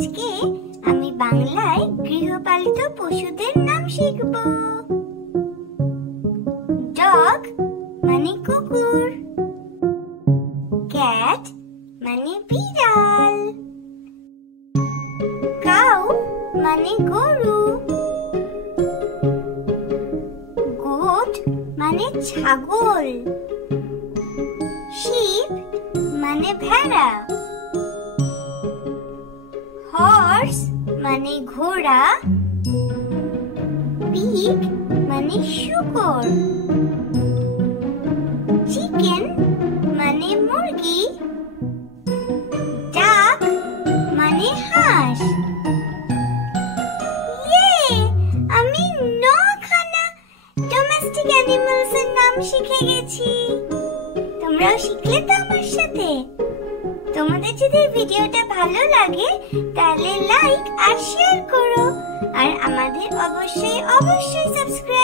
আজকে আমি বাংলায় গৃহপালিত পশুদের নাম শিখব। ডগ মানে কুকুর, ক্যাট মানে বিড়াল, কাউ মানে গরু, গোট মানে ছাগল, শিপ মানে ভেড়া, হর্স মানে ঘোড়া, পিগ মানে শূকর, চিকেন মানে মুরগি, ডাক মানে হাঁস। আমি 9খানা ডোমেস্টিক অ্যানিমালস এর নাম শিখে গেছি। তোমরাও শিখলে তো আমার সাথে? তোমাদের যদি ভিডিওটা ভালো লাগে তাহলে লাইক আর শেয়ার করো, আর আমাদের অবশ্যই সাবস্ক্রাইব